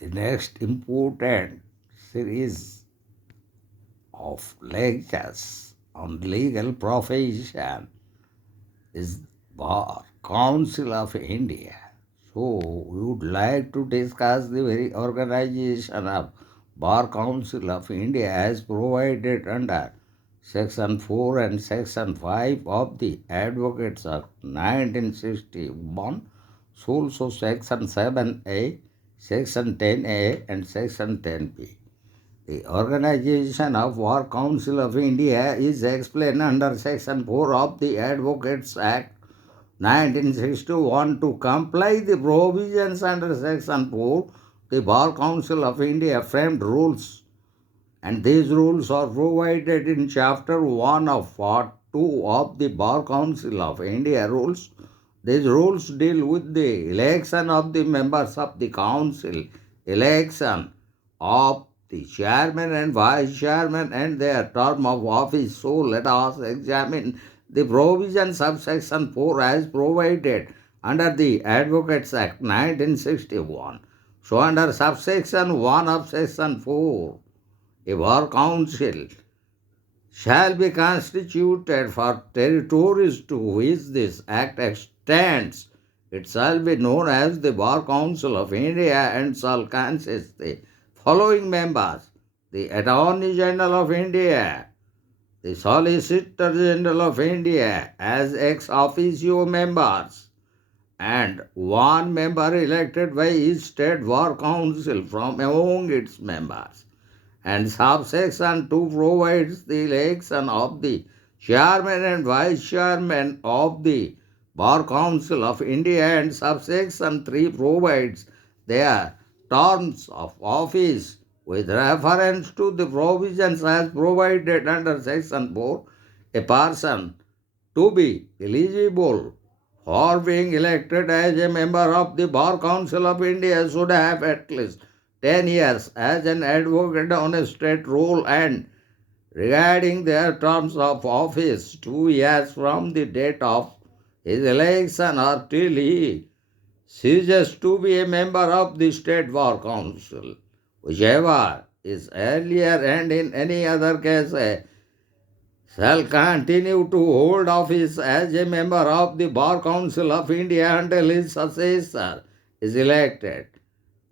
The next important series of lectures on legal profession is Bar Council of India. So we would like to discuss the very organization of Bar Council of India as provided under Section 4 and Section 5 of the Advocates Act 1961, also Section 7A, Section 10A and Section 10B. The Organization of Bar Council of India is explained under Section 4 of the Advocates Act 1961 to comply the provisions under Section 4. The Bar Council of India framed rules, and these rules are provided in Chapter 1 of Part 2 of the Bar Council of India rules. These rules deal with the election of the members of the council, election of the chairman and vice chairman and their term of office. So let us examine the provisions of Section 4 as provided under the Advocates Act 1961. So under subsection 1 of Section 4, a bar council shall be constituted for territories to which this act extends. It shall be known as the Bar Council of India and shall consist the following members: the Attorney General of India, the Solicitor General of India as ex officio members, and one member elected by each state bar council from among its members. And subsection 2 provides the election of the chairman and vice chairman of the Bar Council of India, and subsection 3 provides their terms of office with reference to the provisions as provided under section 4. A person to be eligible for being elected as a member of the Bar Council of India should have at least 10 years as an advocate on a state roll, and regarding their terms of office, 2 years from the date of his election or till he ceases to be a member of the State Bar Council, whichever is earlier, and in any other case shall continue to hold office as a member of the Bar Council of India until his successor is elected.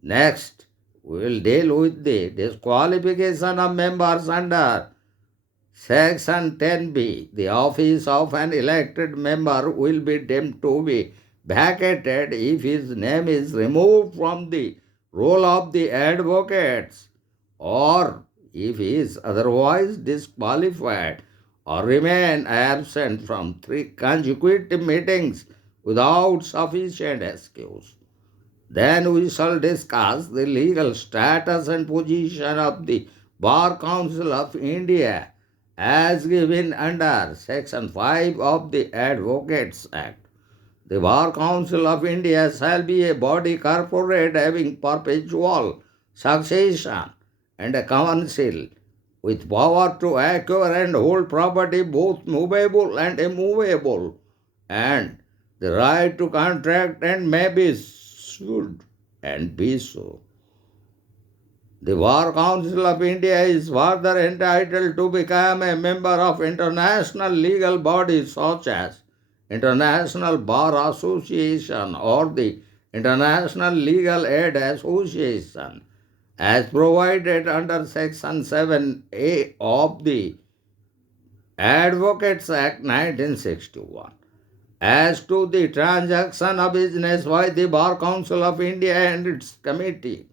Next, we will deal with the disqualification of members under Section 10B. The office of an elected member will be deemed to be vacated if his name is removed from the roll of the advocates, or if he is otherwise disqualified or remain absent from 3 consecutive meetings without sufficient excuse. Then we shall discuss the legal status and position of the Bar Council of India as given under Section 5 of the Advocates Act. The Bar Council of India shall be a body corporate having perpetual succession and a council with power to acquire and hold property both movable and immovable, and the right to contract and may be should and be so. The Bar Council of India is further entitled to become a member of international legal bodies such as International Bar Association or the International Legal Aid Association as provided under Section 7A of the Advocates Act 1961. As to the transaction of business by the Bar Council of India and its committee,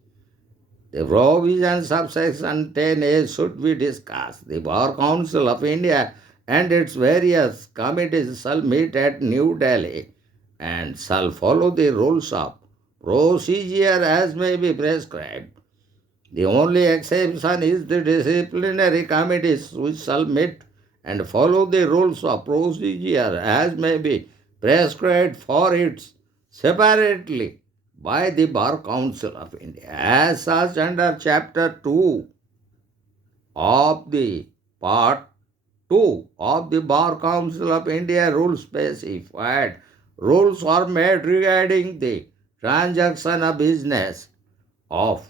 the provisions of Section 10A should be discussed. The Bar Council of India and its various committees shall meet at New Delhi and shall follow the rules of procedure as may be prescribed. The only exception is the disciplinary committees, which shall meet and follow the rules of procedure as may be prescribed for it separately by the Bar Council of India. As such, under Chapter 2 of the Part 2 of the Bar Council of India rules specified rules are made regarding the transaction of business of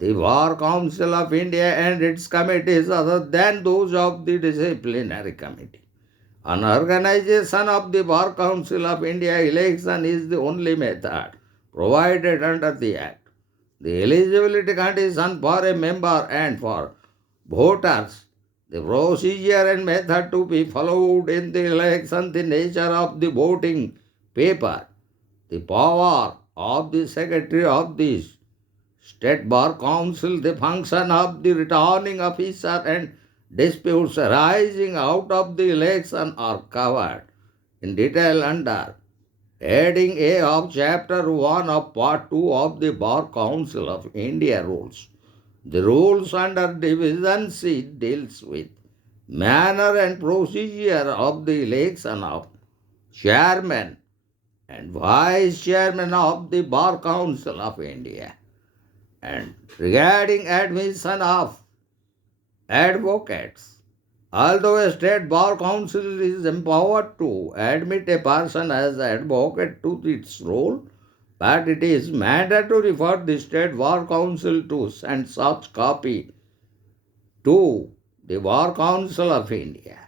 The Bar Council of India and its committees other than those of the Disciplinary Committee. An organization of the Bar Council of India election is the only method provided under the Act. The eligibility condition for a member and for voters, the procedure and method to be followed in the election, the nature of the voting paper, the power of the Secretary of the State Bar Council, the function of the returning officer, and disputes arising out of the election are covered in detail under heading A of Chapter 1 of Part 2 of the Bar Council of India Rules. The rules under Division C deals with manner and procedure of the election of chairman and vice chairman of the Bar Council of India, and regarding admission of advocates. Although a state bar council is empowered to admit a person as advocate to its role, but it is mandatory for the state bar council to send such copy to the Bar Council of India.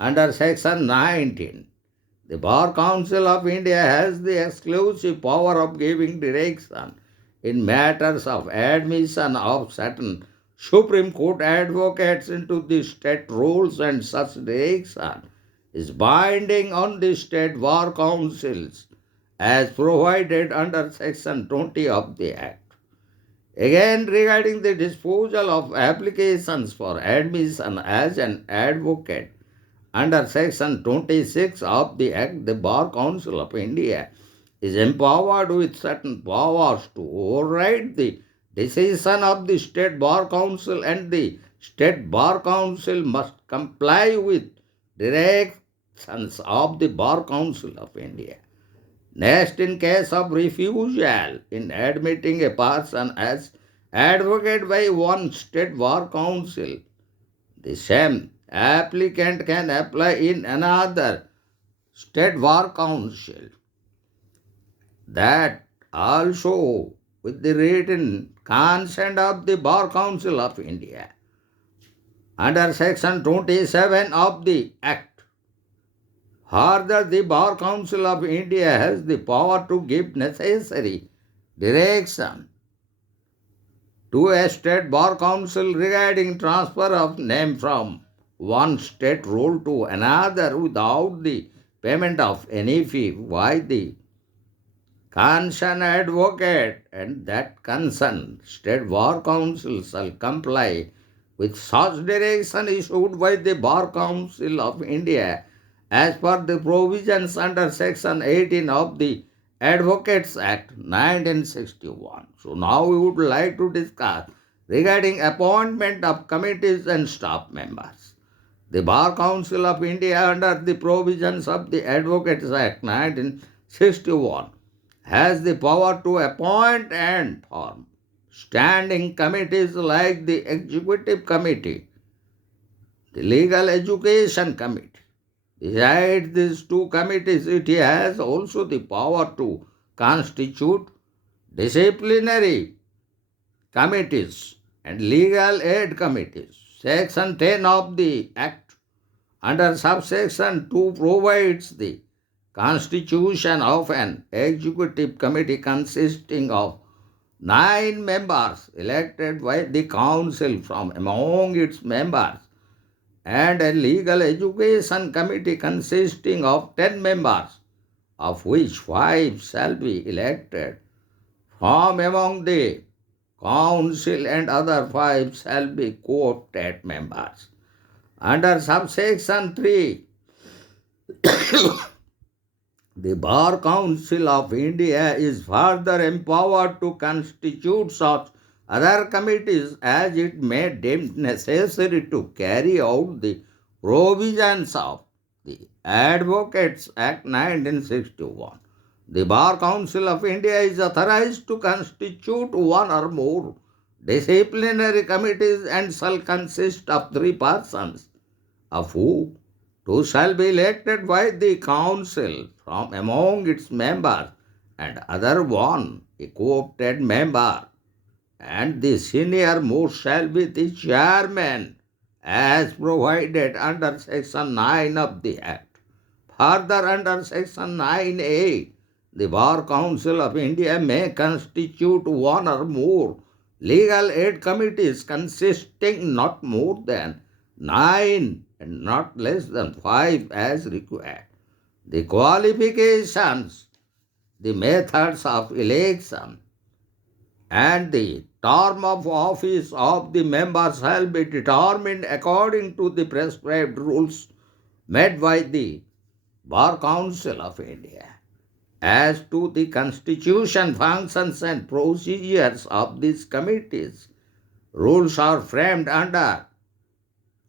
Under Section 19, the Bar Council of India has the exclusive power of giving direction in matters of admission of certain Supreme Court advocates into the state rules, and such direction is binding on the state bar councils as provided under Section 20 of the Act. Again, regarding the disposal of applications for admission as an advocate, under Section 26 of the Act, the Bar Council of India is empowered with certain powers to override the decision of the State Bar Council, and the State Bar Council must comply with directions of the Bar Council of India. Next, in case of refusal in admitting a person as advocate by one State Bar Council, the same applicant can apply in another State Bar Council, that also with the written consent of the Bar Council of India. Under Section 27 of the Act, further, the Bar Council of India has the power to give necessary direction to a state bar council regarding transfer of name from one state role to another without the payment of any fee by the concerned advocate, and that concerned state bar council shall comply with such direction issued by the Bar Council of India as per the provisions under Section 18 of the Advocates Act 1961. So now we would like to discuss regarding appointment of committees and staff members. The Bar Council of India, under the provisions of the Advocates Act 1961, has the power to appoint and form standing committees like the Executive Committee, the Legal Education Committee. Besides these two committees, it has also the power to constitute disciplinary committees and legal aid committees. Section 10 of the Act, under subsection 2, provides the constitution of an executive committee consisting of 9 members elected by the council from among its members, and a legal education committee consisting of 10 members, of which 5 shall be elected from among the council and other 5 shall be co-opted members. Under subsection 3, the Bar Council of India is further empowered to constitute such other committees as it may deem necessary to carry out the provisions of the Advocates Act 1961. The Bar Council of India is authorized to constitute one or more disciplinary committees and shall consist of 3 persons, of whom 2 shall be elected by the council from among its members, and other one a co-opted member. and the senior most shall be the chairman as provided under section 9 of the Act. Further, under section 9A, the Bar Council of India may constitute one or more legal aid committees consisting not more than 9 and not less than 5 as required. The qualifications, the methods of election, and the term of office of the members shall be determined according to the prescribed rules made by the Bar Council of India. As to the constitution, functions, and procedures of these committees, rules are framed under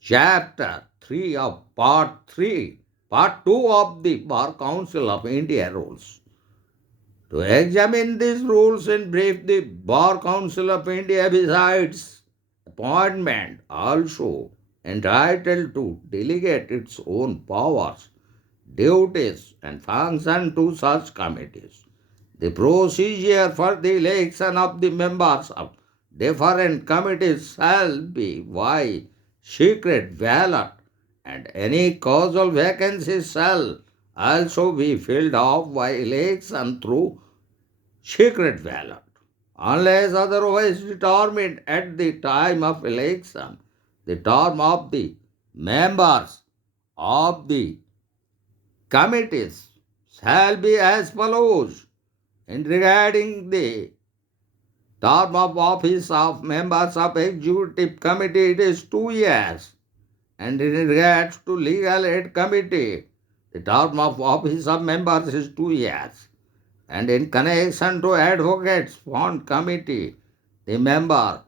Chapter 3 of Part 2 of the Bar Council of India rules. To examine these rules in brief, the Bar Council of India, besides appointment, also entitled to delegate its own powers, duties, and function to such committees. The procedure for the election of the members of different committees shall be by secret ballot, and any causal vacancies shall also be filled up by election through secret ballot, unless otherwise determined at the time of election. The term of the members of the committees shall be as follows. In regarding the term of office of members of executive committee, it is 2 years. And in regards to legal aid committee, the term of office of members is 2 years. And in connection to advocates fund committee, the member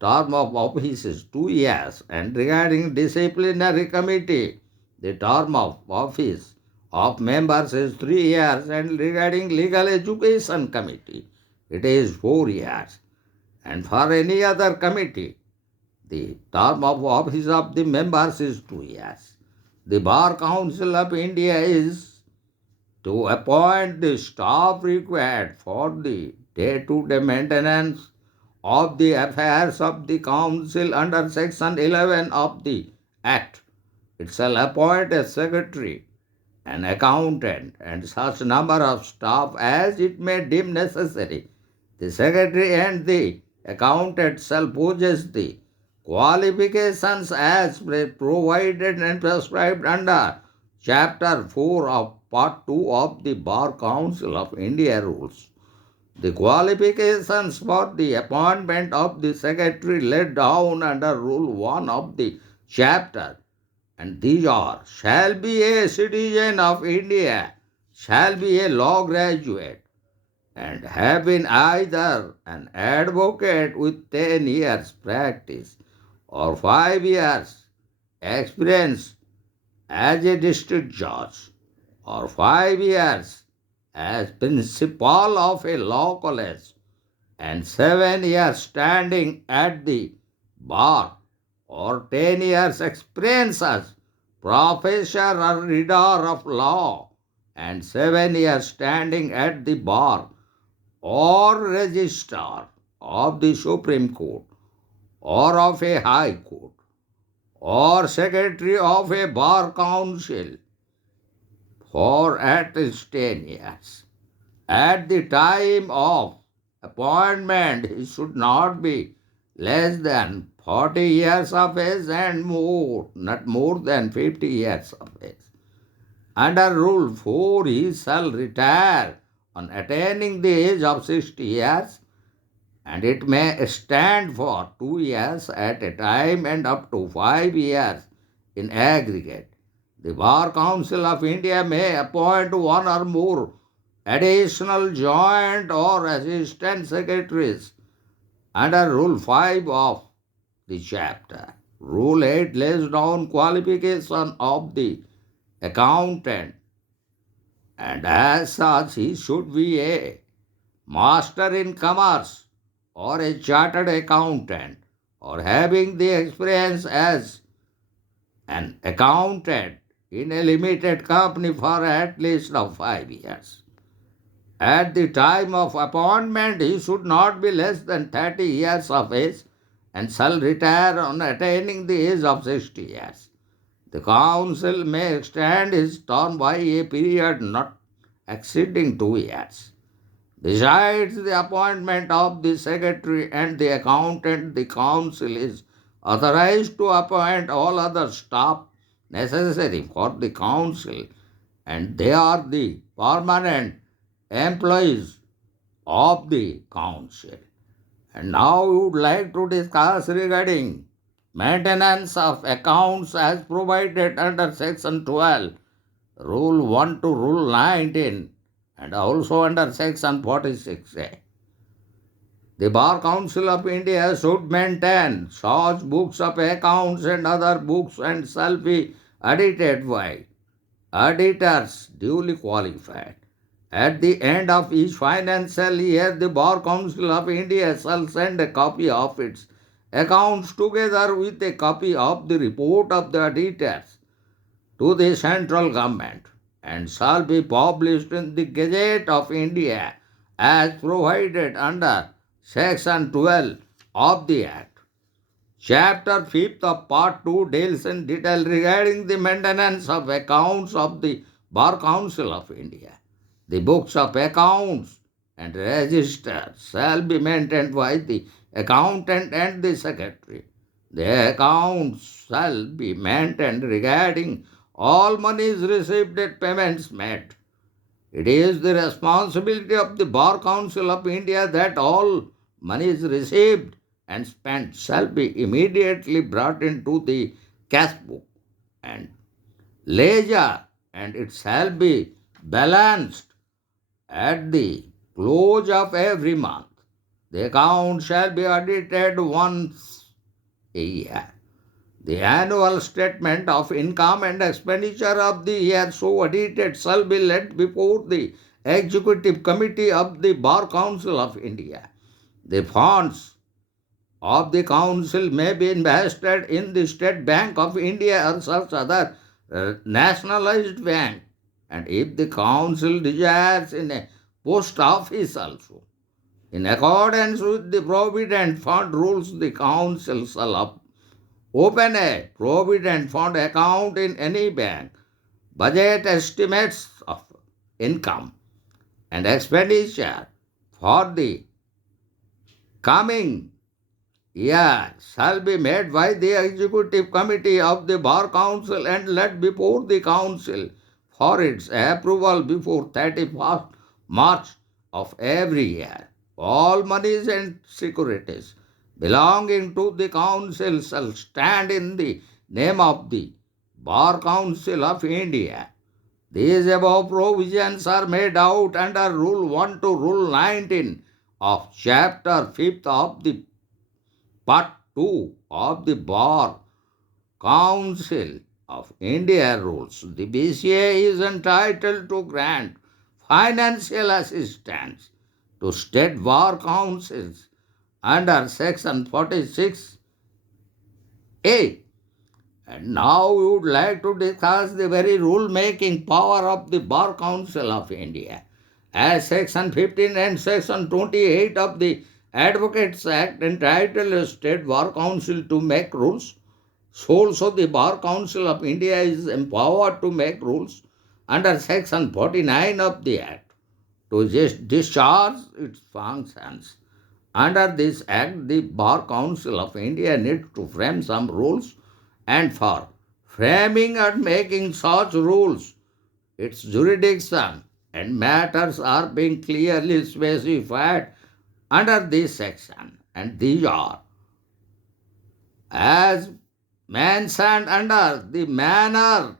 term of office is 2 years. And regarding disciplinary committee, the term of office of members is 3 years. And regarding legal education committee, it is 4 years. And for any other committee, the term of office of the members is 2 years. The Bar Council of India is to appoint the staff required for the day-to-day maintenance of the affairs of the council under section 11 of the Act. It shall appoint a secretary, an accountant, and such number of staff as it may deem necessary. The secretary and the accountant shall possess the qualifications as provided and prescribed under Chapter 4 of Part 2 of the Bar Council of India rules. The qualifications for the appointment of the secretary laid down under Rule 1 of the chapter, and these are: shall be a citizen of India, shall be a law graduate, and have been either an advocate with 10 years practice or 5 years experience as a district judge, or 5 years as principal of a law college, and 7 years standing at the bar, or 10 years experience as professor or reader of law, and 7 years standing at the bar or registrar of the Supreme Court or of a High Court, or secretary of a bar council for at least 10 years. At the time of appointment, he should not be less than 40 years of age and more, not more than 50 years of age. Under Rule 4, he shall retire on attaining the age of 60 years, and it may stand for 2 years at a time and up to 5 years in aggregate. The Bar Council of India may appoint one or more additional joint or assistant secretaries under Rule 5 of the chapter. Rule 8 lays down qualification of the accountant, and as such he should be a master in commerce or a chartered accountant, or having the experience as an accountant in a limited company for at least of 5 years. At the time of appointment, he should not be less than 30 years of age and shall retire on attaining the age of 60 years. The council may extend his term by a period not exceeding 2 years. Besides the appointment of the secretary and the accountant, the council is authorized to appoint all other staff necessary for the council, and they are the permanent employees of the council. And now we would like to discuss regarding maintenance of accounts as provided under section 12, rule 1 to rule 19, and also under section 46A. The Bar Council of India should maintain such books of accounts and other books and shall be audited by auditors duly qualified. At the end of each financial year, the Bar Council of India shall send a copy of its accounts together with a copy of the report of the auditors to the central government and shall be published in the Gazette of India as provided under Section 12 of the Act. Chapter 5th of Part 2 deals in detail regarding the maintenance of accounts of the Bar Council of India. The books of accounts and registers shall be maintained by the accountant and the secretary. The accounts shall be maintained regarding all monies received and payments made. It is the responsibility of the Bar Council of India that all monies received and spent shall be immediately brought into the cash book and ledger, and it shall be balanced at the close of every month. The account shall be audited once a year. The annual statement of income and expenditure of the year so audited shall be laid before the Executive Committee of the Bar Council of India. The funds of the council may be invested in the State Bank of India or such other nationalized bank, and if the council desires in a post office also. In accordance with the Provident Fund rules, the council shall open a Provident Fund account in any bank. Budget estimates of income and expenditure for the coming year shall be made by the Executive Committee of the Bar Council and laid before the Council for its approval before 31st March of every year. All monies and securities belonging to the Council shall stand in the name of the Bar Council of India. These above provisions are made out under Rule 1 to Rule 19 of Chapter 5th of the Part 2 of the Bar Council of India rules. The BCA is entitled to grant financial assistance to state bar councils under Section 46A. And now we would like to discuss the very rule-making power of the Bar Council of India. As Section 15 and Section 28 of the Advocates Act entitle a State Bar Council to make rules, so also the Bar Council of India is empowered to make rules under Section 49 of the Act to discharge its functions. Under this Act, the Bar Council of India needs to frame some rules, and for framing and making such rules, its jurisdiction and matters are being clearly specified under this section, and these are as mentioned under the manner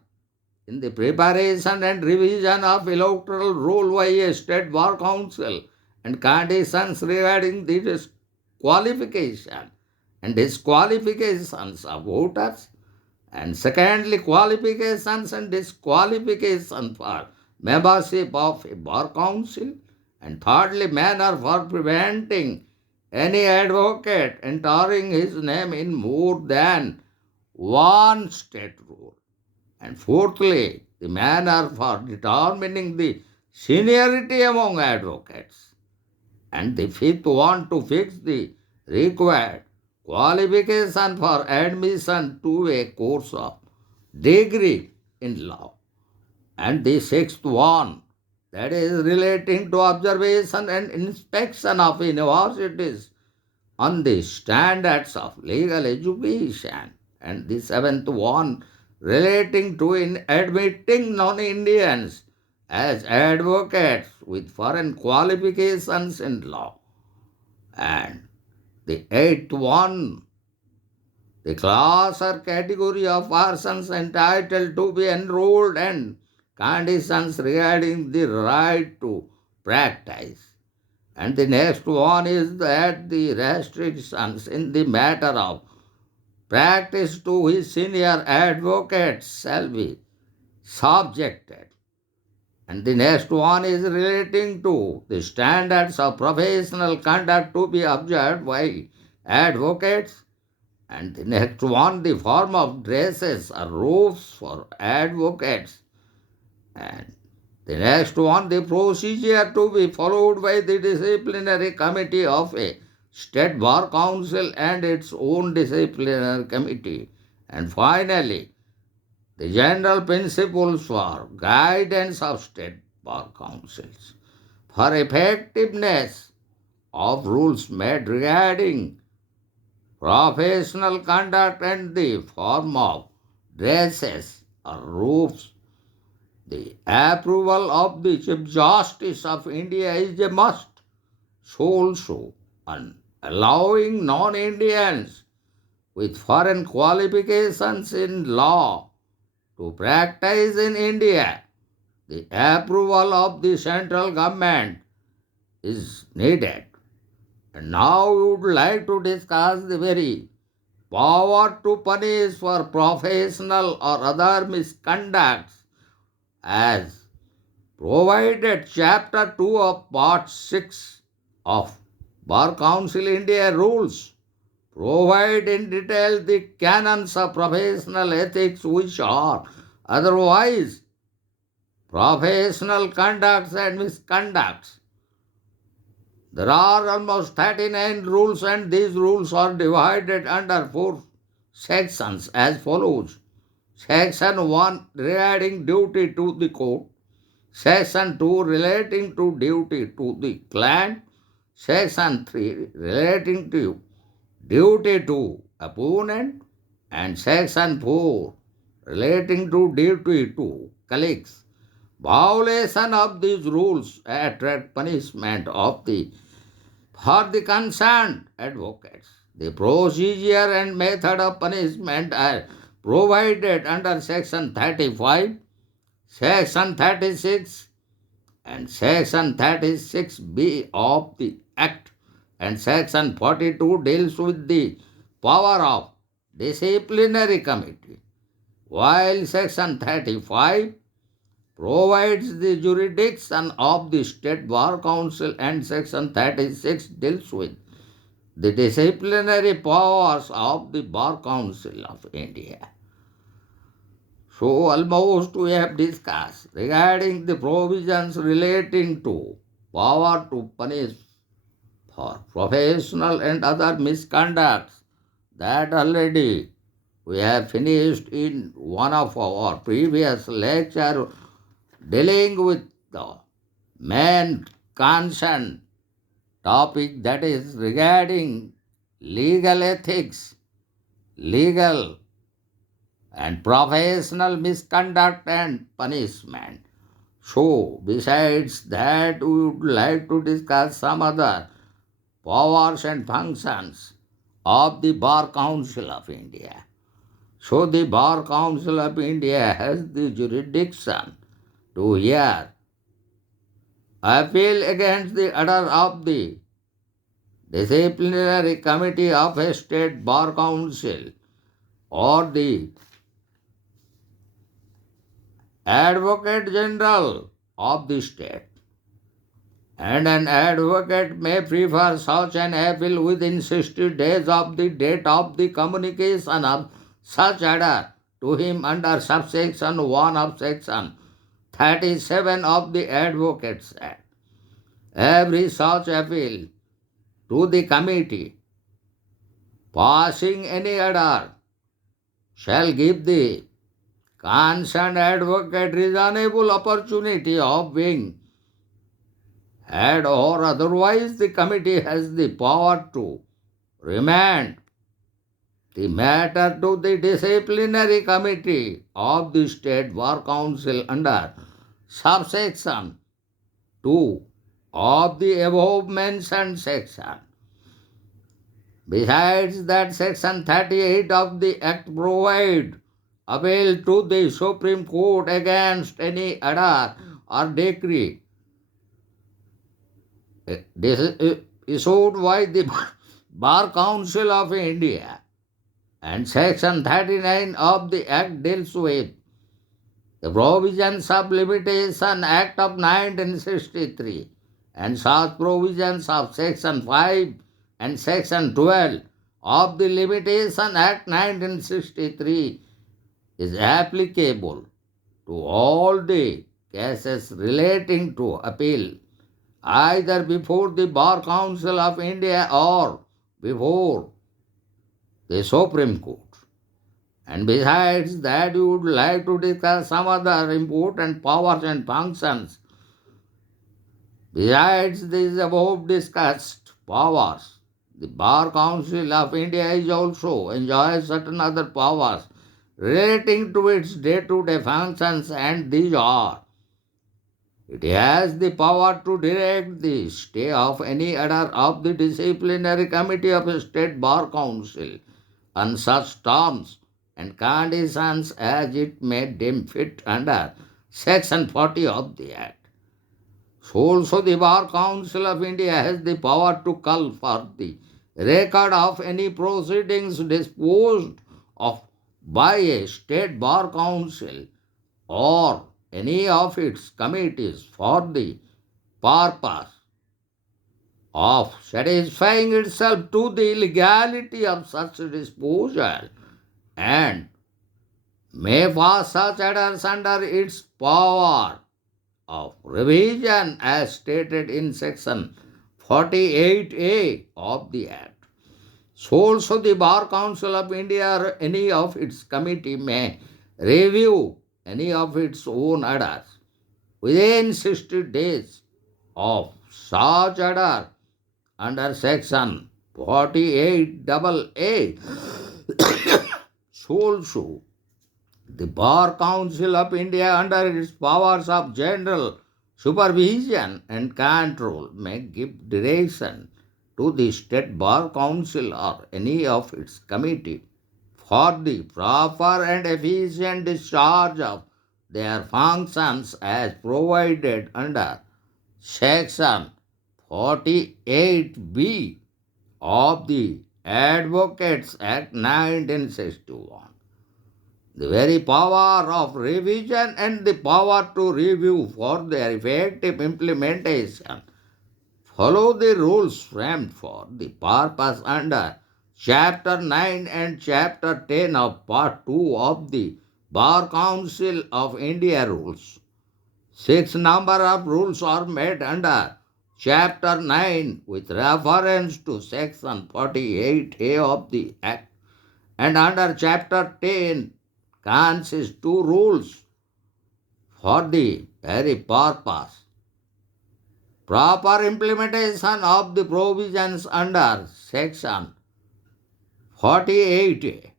in the preparation and revision of electoral roll by a state bar council and conditions regarding the qualification and disqualifications of voters, and secondly, qualifications and disqualification for membership of a bar council, and thirdly, manner for preventing any advocate entering his name in more than one state rule, and fourthly, the manner for determining the seniority among advocates. And the fifth one to fix the required qualification for admission to a course of degree in law. And the sixth one, that is relating to observation and inspection of universities on the standards of legal education. And the seventh one, relating to in admitting non-Indians as advocates with foreign qualifications in law. And the eighth one, the class or category of persons entitled to be enrolled and conditions regarding the right to practice. And the next one is that the restrictions in the matter of practice to his senior advocates shall be subjected. And the next one is relating to the standards of professional conduct to be observed by advocates. And the next one, the form of dresses or robes for advocates. And the next one, the procedure to be followed by the disciplinary committee of a state bar council and its own disciplinary committee. And finally, the general principles for guidance of state bar councils for effectiveness of rules made regarding professional conduct and the form of dresses or robes. The approval of the Chief Justice of India is a must. So also, on allowing non-Indians with foreign qualifications in law to practice in India, the approval of the central government is needed. And now we would like to discuss the very power to punish for professional or other misconducts as provided chapter 2 of part 6 of Bar Council India rules provide in detail the canons of professional ethics which are otherwise professional conducts and misconducts. There are almost 39 rules and these rules are divided under 4 sections as follows. Section 1 regarding duty to the court. Section 2 relating to duty to the client. Section 3 relating to duty to opponent. And Section 4 relating to duty to colleagues. Violation of these rules attract punishment of the for the concerned advocates. The procedure and method of punishment are provided under Section 35, Section 36, and Section 36B of the Act, and Section 42 deals with the power of disciplinary committee, while Section 35 provides the jurisdiction of the State Bar Council and Section 36 deals with the disciplinary powers of the Bar Council of India. So almost we have discussed regarding the provisions relating to power to punish for professional and other misconducts that already we have finished in one of our previous lecture dealing with the main concern topic that is regarding legal ethics, legal and professional misconduct and punishment. So, besides that, we would like to discuss some other powers and functions of the Bar Council of India. So, the Bar Council of India has the jurisdiction to hear appeal against the order of the disciplinary committee of a state bar council or the advocate general of the state. And an advocate may prefer such an appeal within 60 days of the date of the communication of such order to him under subsection 1 of section 37 of the Advocates Act. Every such appeal to the committee passing any order shall give the concerned advocate reasonable opportunity of being heard, or otherwise the committee has the power to remand the matter to the disciplinary committee of the State Bar Council under subsection 2 of the above mentioned section. Besides that, section 38 of the Act provides appeal to the Supreme Court against any order or decree issued by the Bar Council of India, and section 39 of the Act deals with the provisions of Limitation Act of 1963, and such provisions of section 5 and section 12 of the Limitation Act 1963 is applicable to all the cases relating to appeal either before the Bar Council of India or before the Supreme Court. And besides that, you would like to discuss some other important powers and functions. Besides these above discussed powers, the Bar Council of India is also enjoys certain other powers relating to its day-to-day functions, and these are: it has the power to direct the stay of any order of the disciplinary committee of a State Bar Council on such terms and conditions as it may deem fit under Section 40 of the Act. So also the Bar Council of India has the power to call for the record of any proceedings disposed of by a State Bar Council or any of its committees for the purpose of satisfying itself to the legality of such disposal, and may pass such orders under its power of revision as stated in section 48A of the Act. So also the Bar Council of India or any of its committee may review any of its own orders within 60 days of such order under section 48AA. So also the Bar Council of India, under its powers of general supervision and control, may give direction to the State Bar Council or any of its committee for the proper and efficient discharge of their functions as provided under Section 48B of the Advocates Act 1961. The very power of revision and the power to review for their effective implementation follow the rules framed for the purpose under Chapter 9 and Chapter 10 of Part 2 of the Bar Council of India Rules. 6 number of rules are made under Chapter 9 with reference to Section 48A of the Act, and under Chapter 10 consists 2 rules for the very purpose. Proper implementation of the provisions under Section 48A.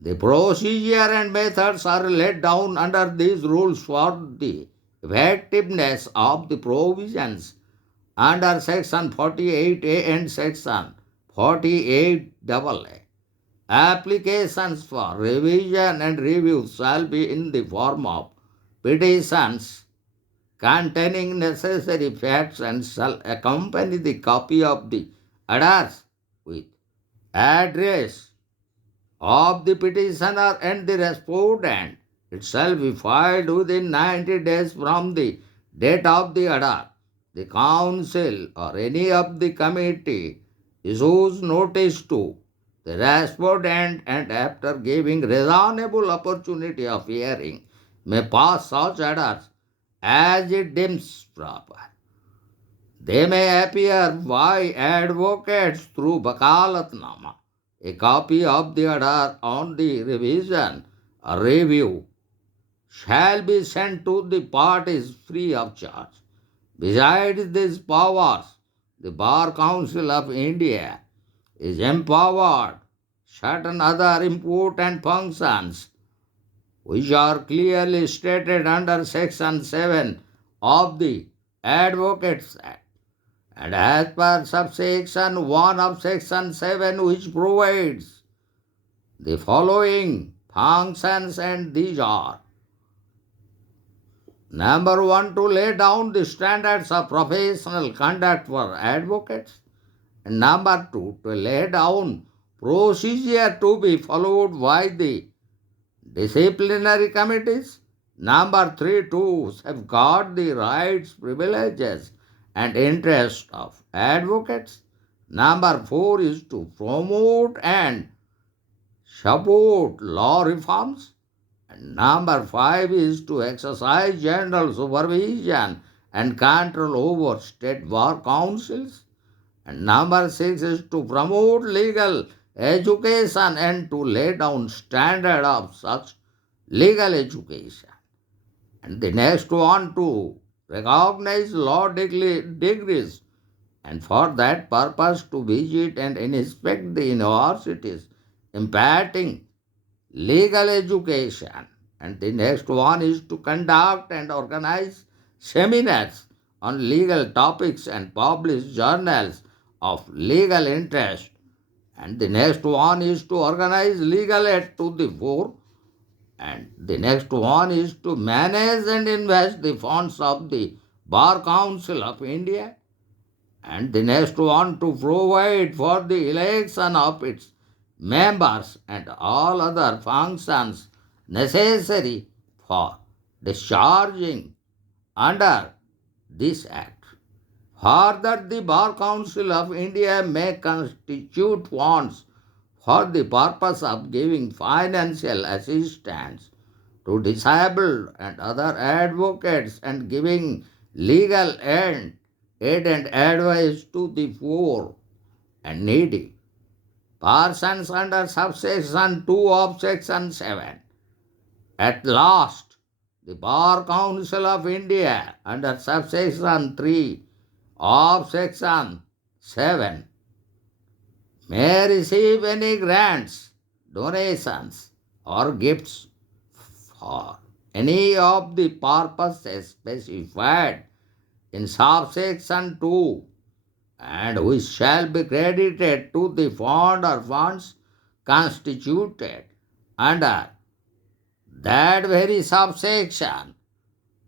The procedure and methods are laid down under these rules for the effectiveness of the provisions under Section 48A and Section 48AA. Applications for revision and review shall be in the form of petitions containing necessary facts and shall accompany the copy of the orders with address of the petitioner and the respondent. It shall be filed within 90 days from the date of the order. The council or any of the committee issues notice to the respondent, and after giving reasonable opportunity of hearing, may pass such orders as it deems proper. They may appear by advocates through Vakalatnama, a copy of the order on the revision or review shall be sent to the parties free of charge. Besides these powers, the Bar Council of India is empowered certain other important functions which are clearly stated under Section 7 of the Advocates Act and as per subsection 1 of Section 7 which provides the following functions, and these are: number 1, to lay down the standards of professional conduct for advocates, and number 2, to lay down procedure to be followed by the disciplinary committees. Number 3, to safeguard the rights, privileges, and interests of advocates. Number 4 is to promote and support law reforms. And number 5 is to exercise general supervision and control over state bar councils. And number 6 is to promote legal education and to lay down standard of such legal education. And the next one, to recognize law degrees, and for that purpose to visit and inspect the universities imparting legal education. And the next one is to conduct and organize seminars on legal topics and publish journals of legal interest. And the next one is to organize legal aid to the poor. And the next one is to manage and invest the funds of the Bar Council of India. And the next one, to provide for the election of its members and all other functions necessary for discharging under this Act. Further, the Bar Council of India may constitute funds for the purpose of giving financial assistance to disabled and other advocates and giving legal aid and advice to the poor and needy persons under subsection 2 of section 7. At last, the Bar Council of India under subsection 3 of section 7 may receive any grants, donations, or gifts for any of the purposes specified in subsection 2 and which shall be credited to the fund or funds constituted under that very subsection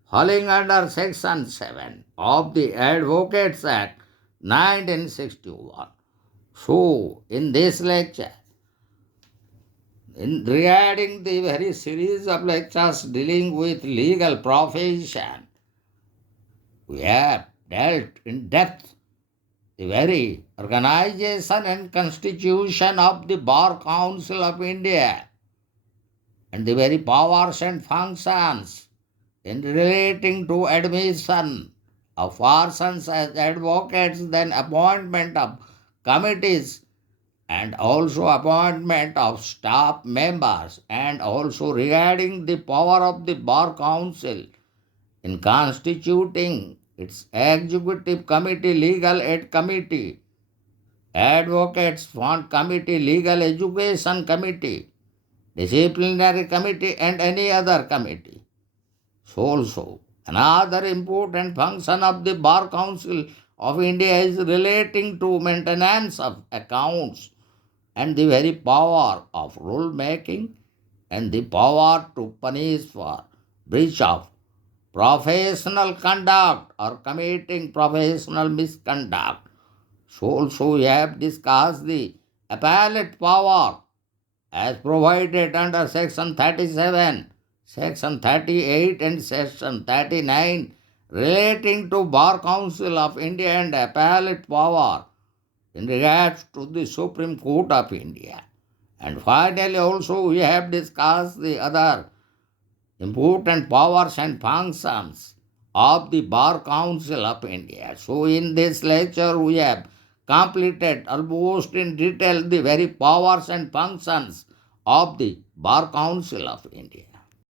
falling under section 7 of the Advocates Act 1961. So, in this lecture, regarding the very series of lectures dealing with legal profession, we have dealt in depth the very organization and constitution of the Bar Council of India and the very powers and functions in relating to admission of persons as advocates, then appointment of committees and also appointment of staff members, and also regarding the power of the Bar Council in constituting its executive committee, legal aid committee, advocates fund committee, legal education committee, disciplinary committee, and any other committee. So also, another important function of the Bar Council of India is relating to maintenance of accounts and the very power of rule making and the power to punish for breach of professional conduct or committing professional misconduct. So also we have discussed the appellate power as provided under Section 37, Section 38 and Section 39 relating to Bar Council of India and appellate power in regards to the Supreme Court of India. And finally also we have discussed the other important powers and functions of the Bar Council of India. So, in this lecture, we have completed almost in detail the very powers and functions of the Bar Council of India.